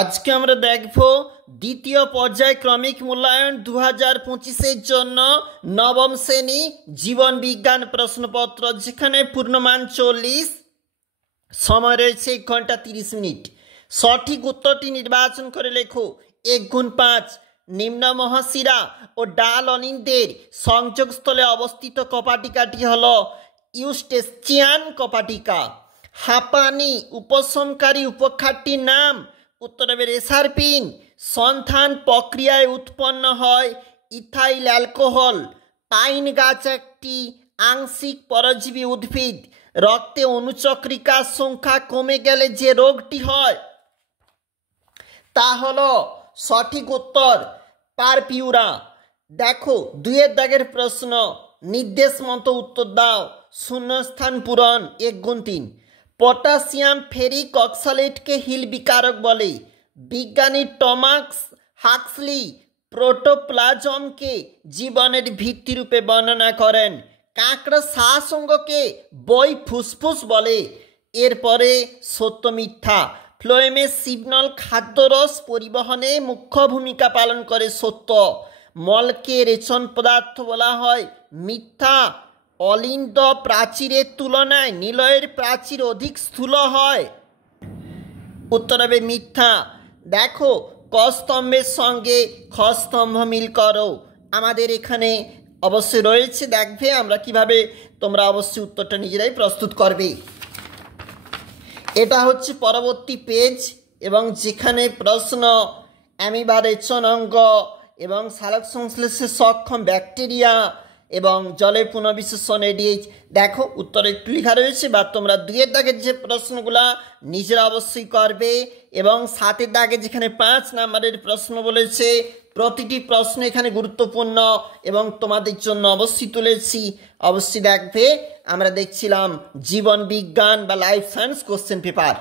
আজকে আমরা দেখব দ্বিতীয় পর্যায়ক্রমিক মূল্যায়ন 2025-এর জন্য নবম শ্রেণী জীবন বিজ্ঞান প্রশ্নপত্র, যেখানে পূর্ণমান 40, সময় রয়েছে 1 ঘন্টা 30 মিনিট। সঠিক উত্তরটি নির্বাচন করে লেখো। 1x5 নিম্ন মহাশিরা ও ডাল অনিন্দের সংযোগস্থলে অবস্থিত কপাটিকাটি হল ইউস্টেচিয়ান কপাটিকা। হাঁপানি উপশমকারী উপখাতটির নাম উত্তর হবে রেসারপিন। সন্ধান প্রক্রিয়ায় উৎপন্ন হয় ইথাইল অ্যালকোহল। পাইন গাছ একটি আংশিক পরজীবী উদ্ভিদ। রক্তে অনুচক্রিকার সংখ্যা কমে গেলে যে রোগটি হয় তা হলো সঠিক উত্তর পারপিউরা। দেখো 2 দাগের প্রশ্ন, নির্দেশ মতো উত্তর দাও। শূন্যস্থান পূরণ 1x3। পটাশিয়াম ফেরিক অক্সালেটকে হিল বিকারক বলে। বিজ্ঞানী টমাস হাক্সলি প্রোটোপ্লাজমকে জীবনের ভিত্তিরূপে বর্ণনা করেন। কাঁকড়া শ্বাস অঙ্গকে বই ফুসফুস বলে। এরপরে সত্য মিথ্যা। ফ্লোয়েমের সিগন্যাল খাদ্যরস পরিবহনে মুখ্য ভূমিকা পালন করে, সত্য। মলকে রেচন পদার্থ বলা হয়, মিথ্যা। অলিন্দ প্রাচীরের তুলনায় নিলয়ের প্রাচীর অধিক স্থূল হয়, উত্তর হবে মিথ্যা। দেখো ক স্তম্ভের সঙ্গে খ স্তম্ভ মিল করো। আমাদের এখানে অবশ্যই রয়েছে, দেখবে আমরা কিভাবে, তোমরা অবশ্যই উত্তরটা নিজেরাই প্রস্তুত করবে। এটা হচ্ছে পরবর্তী পেজ, এবং যেখানে প্রশ্ন অ্যামিবা রেচন অঙ্গ এবং সালোক সংশ্লেষে সক্ষম ব্যাকটেরিয়া এবং জলের পুনঃবিশ্লেষণ এডিএইচ। দেখো উত্তর একটু লেখা রয়েছে, বা তোমরা 2 দাগের যে প্রশ্নগুলা নিজেরা অবশ্যই করবে, এবং 7 দাগে যেখানে 5 নম্বরের প্রশ্ন বলেছে, প্রতিটি প্রশ্ন এখানে গুরুত্বপূর্ণ এবং তোমাদের জন্য অবশ্যই তুলেছি। অবশ্যই দেখবে, আমরা দেখছিলাম জীবন বিজ্ঞান বা লাইফ সায়েন্স কোশ্চেন পেপার।